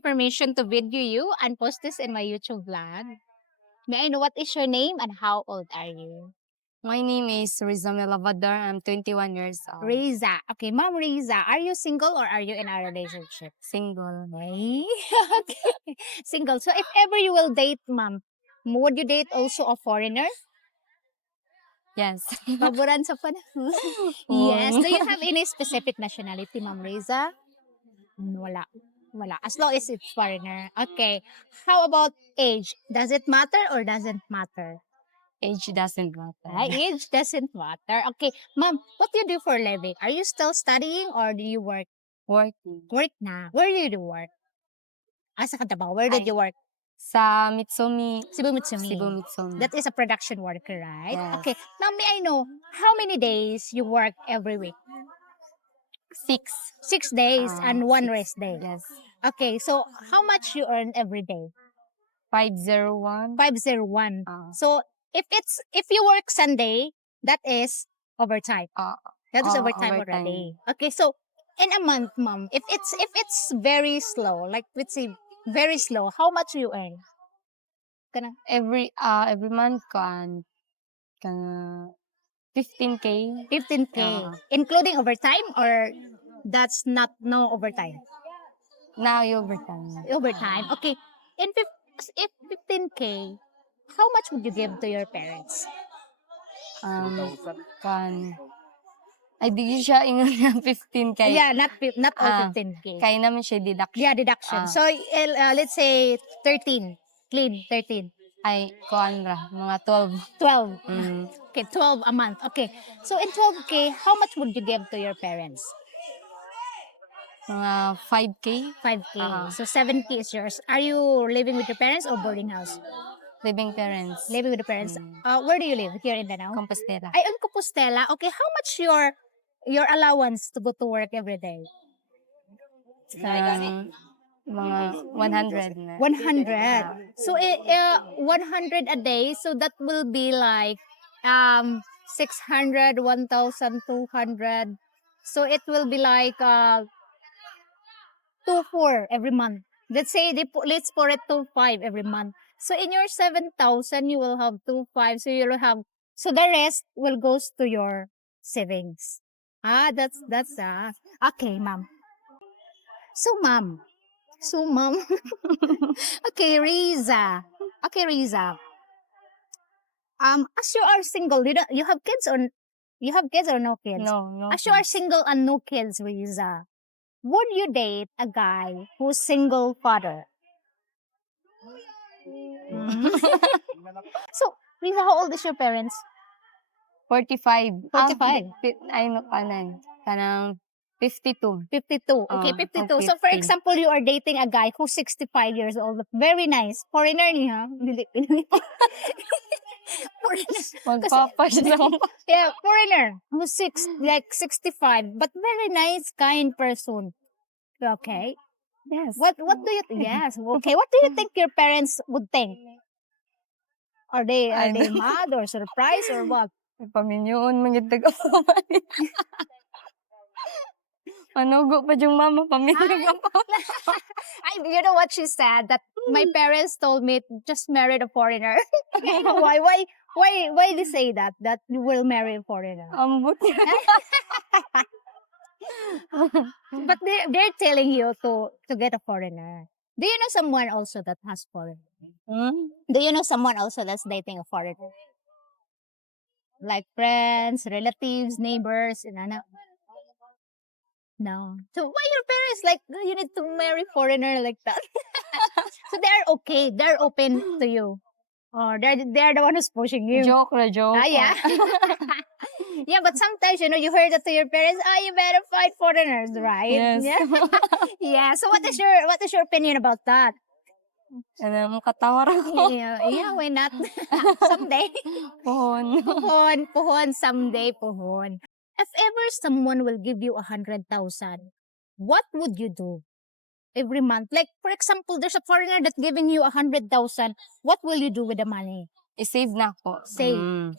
me permission to video you and post this in my YouTube vlog? May I know what is your name and how old are you? My name is Rizame Lavador. I'm 21 years old. Riza. Okay, Mom Riza, are you single or are you in a relationship? Single. Okay. Okay. Single. So if ever you will date, Mom, would you date also a foreigner? Yes. Paboran sa panahon. Yes. Do you have any specific nationality, Ma'am Riza? Wala. Wala. As long as it's foreigner. Okay. How about age? Does it matter or doesn't matter? Age doesn't matter. Age doesn't matter. Okay. Ma'am, what do you do for a living? Are you still studying or do you work? Working. Work na. Where do you do work? Sa Cantabao. Where did you work? Sa Mitsumi. Cebu Mitsumi. Cebu Mitsumi. That is a production worker, right? Yes. Okay. Now, may I know how many days you work every week? 6. 6 days and 1 6. rest day. Yes. Okay. So, how much you earn every day? 501. 501. Ah. So, if you work Sunday, that is overtime. That is overtime already. Okay. So, in a month, Mom, if it's very slow, like let's say very slow, how much you earn? Every month can 15K. 15K. Including overtime or that's not no overtime? Now overtime. Overtime. Okay. If 15K, how much would you give to your parents? Kan ay di siya ingon ng 15K. Yeah, not all 15K. Kaya naman siya deduction. Yeah, deduction. So, let's say 13. Clean, 13. Ay, kuan ra, mga 12. 12. Okay, 12 a month. Okay. So, in 12K, how much would you give to your parents? Mga 5K. 5K. So, 7K is yours. Are you living with your parents or boarding house? Living parents. Living with the parents. Where do you live? Here in Danao? Compostela. Ay, on Compostela. Okay, how much your allowance to go to work every day? Mga 100 na. 100. So, 100 a day. So, that will be like 600, 1,200. So, it will be like 2,400 every month. Let's say, let's pour it 2,500 every month. So, in your 7,000, you will have 2,500. So, you'll have, so the rest will goes to your savings. That's okay, Ma'am. So, Ma'am. Okay, Riza. As you are single, you have kids or no kids? No. As you are single and no kids, Riza, would you date a guy who's single father? So, Riza, how old is your parents? 45. 45. Ay, no, kanang 52. 52. Okay, 52. Oh, So, for 50. example, you are dating a guy who's 65 years old. Very nice. Foreigner niya. Magpapa siya sa Yeah, foreigner. Who's 65. But very nice, kind person. Okay. Yes. What do you yes. Okay. What do you think your parents would think? Are they mad or surprised or what? Paminyon, mangitag ako. Manugo pa yung mama, paminyon ako. You know what she said? That my parents told me just marry a foreigner. Why they say that? That you will marry a foreigner. Ambot. But they're telling you to get a foreigner. Do you know someone also that has foreigner? Do you know someone also that's dating a foreigner? Like friends, relatives, neighbors, No. So why your parents like you need to marry foreigner like that? So they're okay. They're open to you. Or they're the one who's pushing you. Joke. Yeah. Yeah, but sometimes you heard that to your parents, you better fight foreigners, right? Yes. Yeah. Yeah. So what is your opinion about that? Katawar ako. Yeah, why not? Someday. Puhon, someday, puhon. If ever someone will give you 100,000, what would you do every month? Like, for example, there's a foreigner that's giving you 100,000. What will you do with the money? I-save na ako. Save.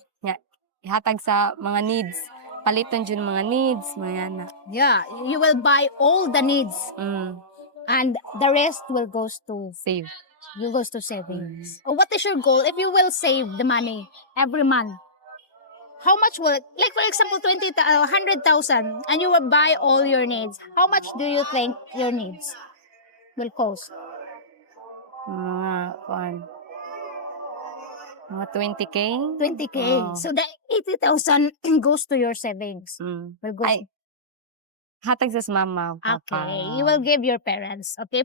Ihatag sa mga needs. Paliton dyan mga needs. Mga na. Yeah, you will buy all the needs. and the rest will goes to Save. savings. Or what is your goal if you will save the money every month? How much will it, like for example 100,000 and you will buy all your needs? How much do you think your needs will cost? Mga 20K? 20k. Oh. So the 80,000 goes to your savings. Will go. Ay, hatag sa mama, papa. Okay, you will give your parents. Okay,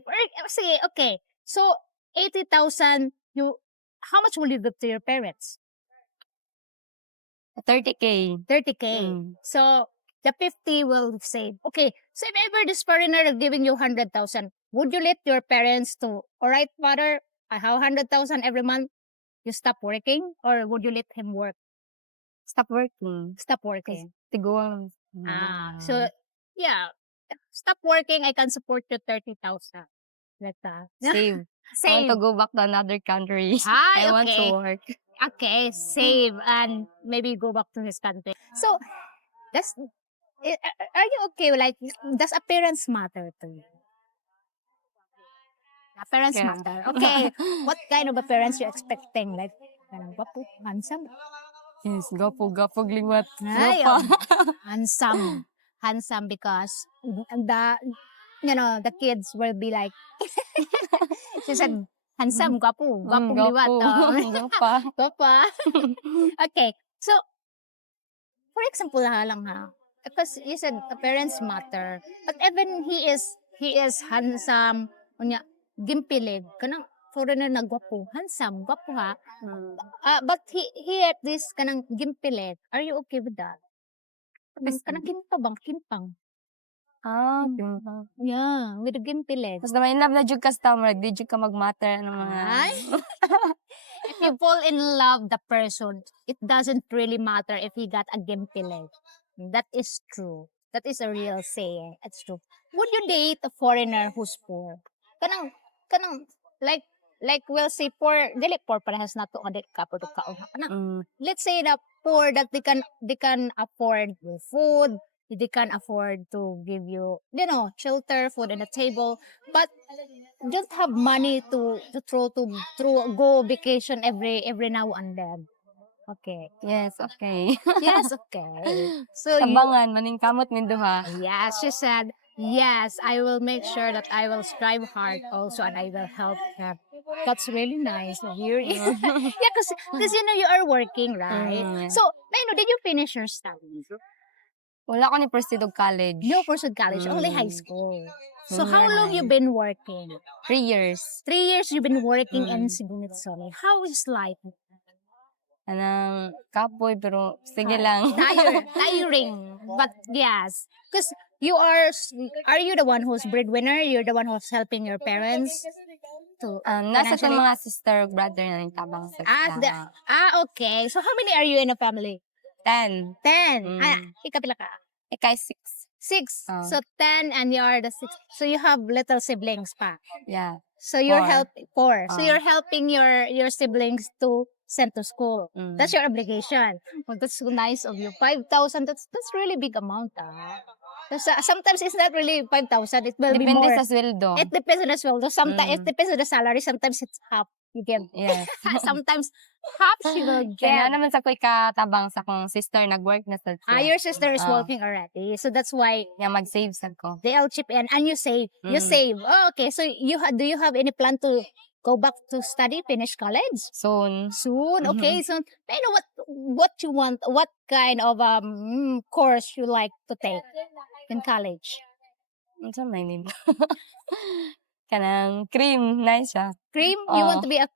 sige, okay. So 80,000, how much will you give to your parents? 30K. 30k. So the 50 will save. Okay, so if ever this foreigner is giving you 100,000, would you let your parents to, all right, father, I have 100,000 every month, you stop working, or would you let him work? Stop working. Stop working. Tigong. So yeah, stop working, I can support you 30,000. Let's Save. I save. want to go back to another country. Hi, I want to okay. work. Okay, save and maybe go back to his country. So that's, are you okay? Like, does appearance matter to you? Appearance Yeah. matter. Okay, what kind of appearance you expecting? Like, guwapo, handsome? Yes, gapo liwat. Ay, Gapa. handsome because the kids will be like, she said, handsome, gwapo, liwat. Gapa. Gapa. Okay, so, for example lang ha, because you said appearance matter, but even he is handsome, unya, gimpilig, kanang foreigner na gwapo, handsome, gwapo ha, but he at this kanang gimpilig, are you okay with that? Kanang kimpang. Yeah, with the gimpilig. Tapos naman, in love na jud customer, di jud ka mag-matter ng mga... Ay. If you fall in love the person, it doesn't really matter if he got a gimpilig. That is true. That is a real saying. It's true. Would you date a foreigner who's poor? Kanang like we'll say poor, dili poor parehas na to adik kapod kaon. Kanang let's say the poor that they can afford your food, they can afford to give you, shelter, food on the table, but don't have money to go vacation every now and then. Okay. Yes, okay. Yes, okay. So Tabangan, maning kamot min duha. yes, she said, yes, I will make sure that I will strive hard also and I will help her. That's really nice of you. Yeah, because you are working, right? So, did you finish your studies? Wala ko ni proceed og college. No pursued college, only high school. So, how long you been working? 3 years. 3 years you've been working in Sibunit Soli. How is life? Anang kapoy, pero sige lang. Tiring. But yes. Because are you the one who's breadwinner? You're the one who's helping your parents? Nasa financially? tong mga sister, brother na nagtabang sa Okay. So, how many are you in a family? 10. 10. Ikapila ka? Ikay 6. 6. Oh. So, 10 and you are the 6. So, you have little siblings pa. Yeah. So, you're 4. So, you're helping your siblings to send to school. That's your obligation. Well, that's so nice of you. 5,000, that's really big amount. Sometimes it's not really 5,000. It will be Depende more. sa sweldo. It depends on the sweldo. Sometimes it depends on the salary. Sometimes it's half. You get. Yes. Sometimes half she will Kaya get. naman sa ko'y katabang sa kong sister, nag-work na sa siya. Your sister is working already. So that's why Kaya mag-save sa ko. they'll chip in and you save. You save. Oh, okay. So do you have any plan to go back to study, finish college? Soon. Okay. So I know what you want, what kind of course you like to take in college. Ano sa may name? Kanang cream. Nice siya. Cream? You want to be a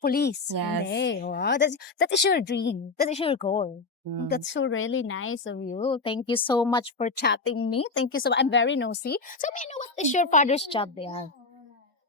police? Yes. Hindi. Wow, that is your dream. That is your goal. That's so really nice of you. Thank you so much for chatting me. Thank you so much. I'm very nosy. So, may I know what is your father's job there?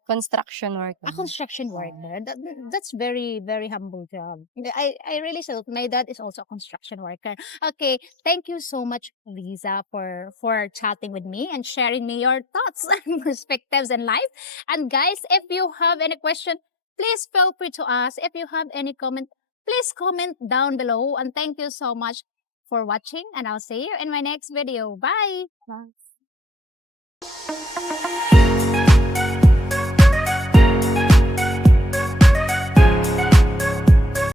Construction worker. A construction worker. That's very, very humble job. I really salute. My dad is also a construction worker. Okay, thank you so much, Lisa, for chatting with me and sharing me your thoughts and perspectives in life. And guys, if you have any question, please feel free to ask. If you have any comment, please comment down below. And thank you so much for watching. And I'll see you in my next video. Bye.